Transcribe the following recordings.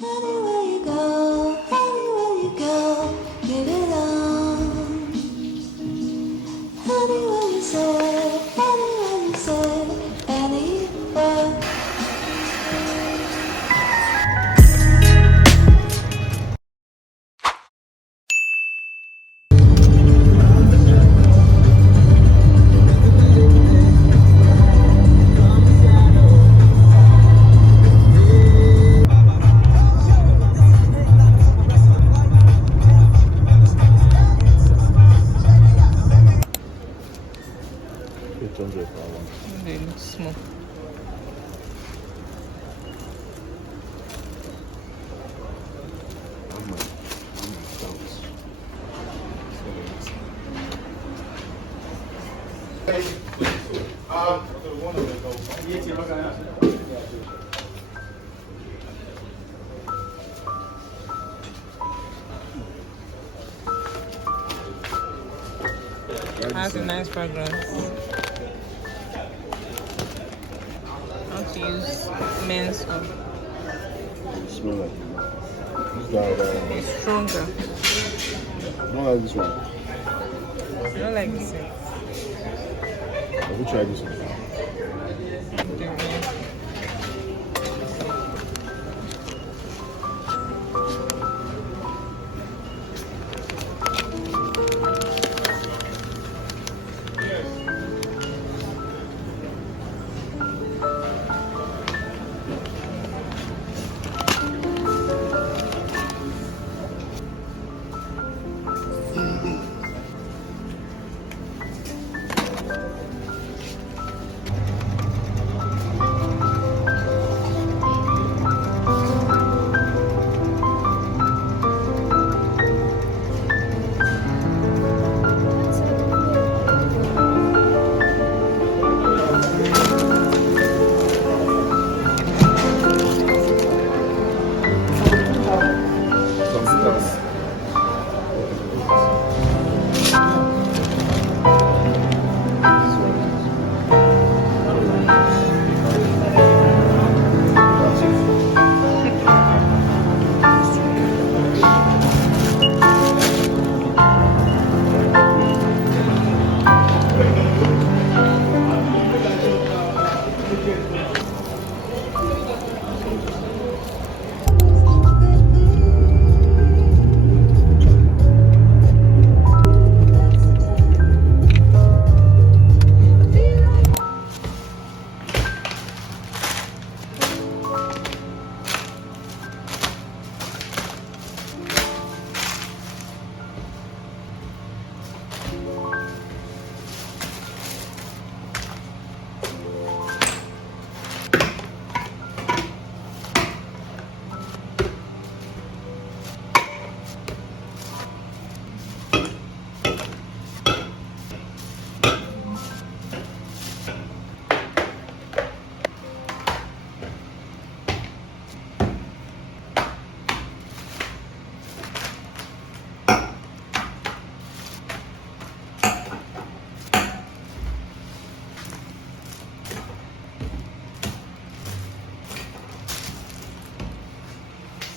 Anywhere you go, give it on. Anywhere you say, anywhere. They look small. Has a nice fragrance. How to use men's soap. Smell like it. It's stronger. I don't like this one. I don't like this. Have you tried this one?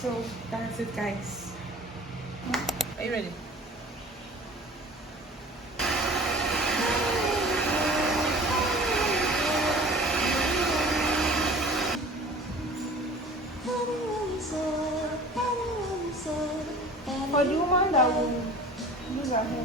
So that's it, guys. Are you ready? For the woman that will lose her hair.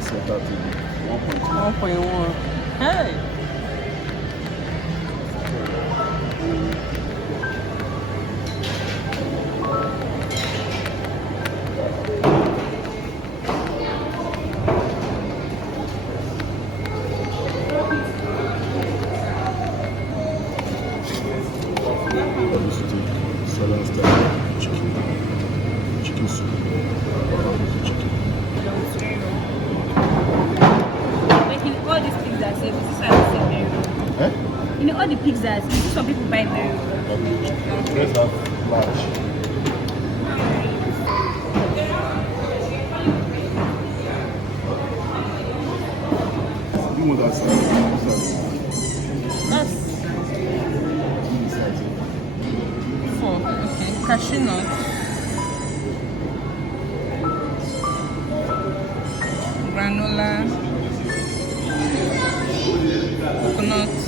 Set that to 1.2. 1.1. Hey. Obviously, Salon style chicken soup. Chicken. Like in all these pizzas, this is why I say very well. Eh? In all the pizzas, you see some people buy very well. Let's have large. You want that size? That's 4. Okay. Cashew nuts. Granola. Coconut.